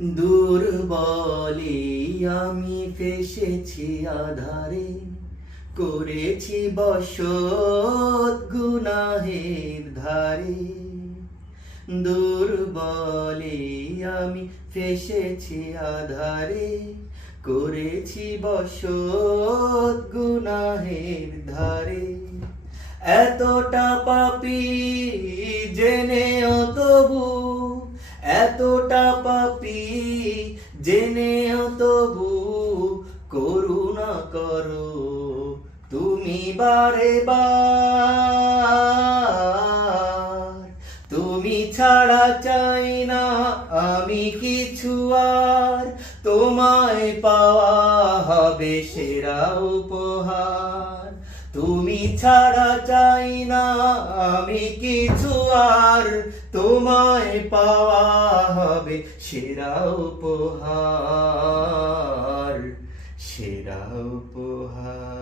দুর্বলে আমি ফেসেছি আধারে, করেছি বসত গুনাহের ধারে। দুর্বলে আমি ফেসেছি আধারে, করেছি বসত গুনাহের ধারে। এতটা পাপী জেনেও তবু, এতটা পাপী জেনেও তবু করুণা করো তুমি বারে বার। তুমি ছাড়া চাই না আমি কিছু আর, তোমায় পাওয়া হবে সেরা উপহার। তুমি ছাড়া চাই না আমি কিছু আর, তোমায় পাওয়া হবে সেরা উপহার, সেরা উপহার।